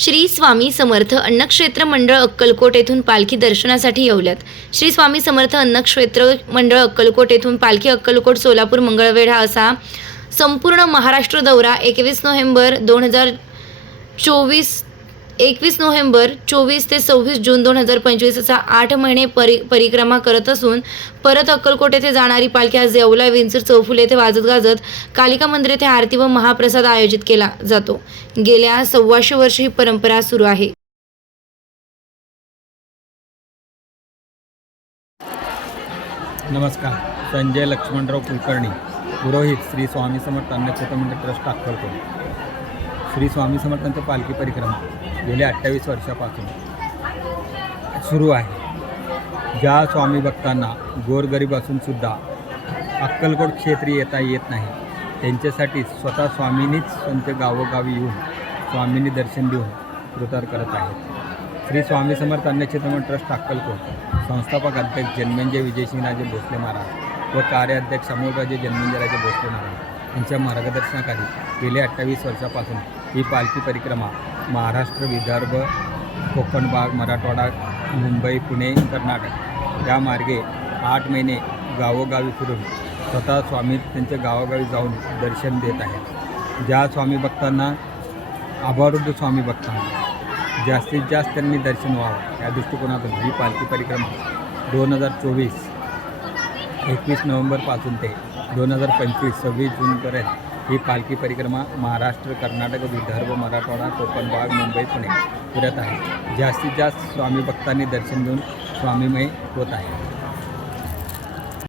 श्री स्वामी समर्थ अन्नक्षेत्र मंडळ अक्कलकोट येथून पालखी दर्शनासाठी येवल्यात. श्री स्वामी समर्थ अन्नक्षेत्र मंडळ अक्कलकोट येथून पालखी अक्कलकोट सोलापूर मंगळवेढा असा संपूर्ण महाराष्ट्र दौरा एकवीस नोव्हेंबर दोन हजार चोवीस एकवीस नोव्हेंबर चोवीस ते सव्वीस जून दोन हजार पंचवीस असा आठ महिने परि परिक्रमा करत असून परत अक्कलकोट येथे जाणारी पालखी आज येवला विंचूर चौफुले येथे वाजत गाजत कालिका मंदिर येथे आरती व महाप्रसाद आयोजित केला जातो. गेल्या सव्वाशे वर्ष ही परंपरा सुरू आहे. नमस्कार. संजय लक्ष्मणराव कुलकर्णी पुरोहित श्री स्वामी समर्थ अन्नक्षेत्र मंडळ ट्रस्ट अक्कलकोट. श्री स्वामी समर्थांचं पालखी परिक्रमा गेल्या अठ्ठावीस वर्षापासून सुरू आहे. ज्या स्वामी भक्तांना गोरगरीब असूनसुद्धा अक्कलकोट क्षेत्री येता येत नाही त्यांच्यासाठी स्वतः स्वामींनीच त्यांच्या गावोगावी येऊन स्वामींनी दर्शन देऊन कृतार करत आहेत. श्री स्वामी समर्थ अन्नक्षेत्रमण ट्रस्ट अक्कलकोट संस्थापक अध्यक्ष जन्मेंजय विजयसिंहराजे भोसले महाराज व कार्याध्यक्ष अमोलराजे जन्मेंजयराजे भोसले महाराज यांच्या मार्गदर्शनाखाली गेल्या अठ्ठावीस वर्षापासून ही पालखी परिक्रमा महाराष्ट्र विदर्भ कोकण भाग मराठवाडा मुंबई पुणे कर्नाटक या मार्गे आठ महिने गावोगावी फिरून स्वतः स्वामी त्यांच्या गावोगावी जाऊन दर्शन देत आहेत. ज्या स्वामी भक्तांना आभारुद्ध स्वामी भक्तांना जास्तीत जास्त त्यांनी दर्शन व्हावं या दृष्टिकोनातून ही पालखी परिक्रमा दोन हजार चोवीस एकवीस नोव्हेंबरपासून ते दोन हजार पंचवीस सव्वीस जूनपर्यंत ही पालखी परिक्रमा महाराष्ट्र कर्नाटक विदर्भ मराठवाडा कोकण भाग मुंबई पुणे फिरत आहे. जास्तीत जास्त स्वामी भक्तांनी दर्शन घेऊन स्वामीमय होत आहे.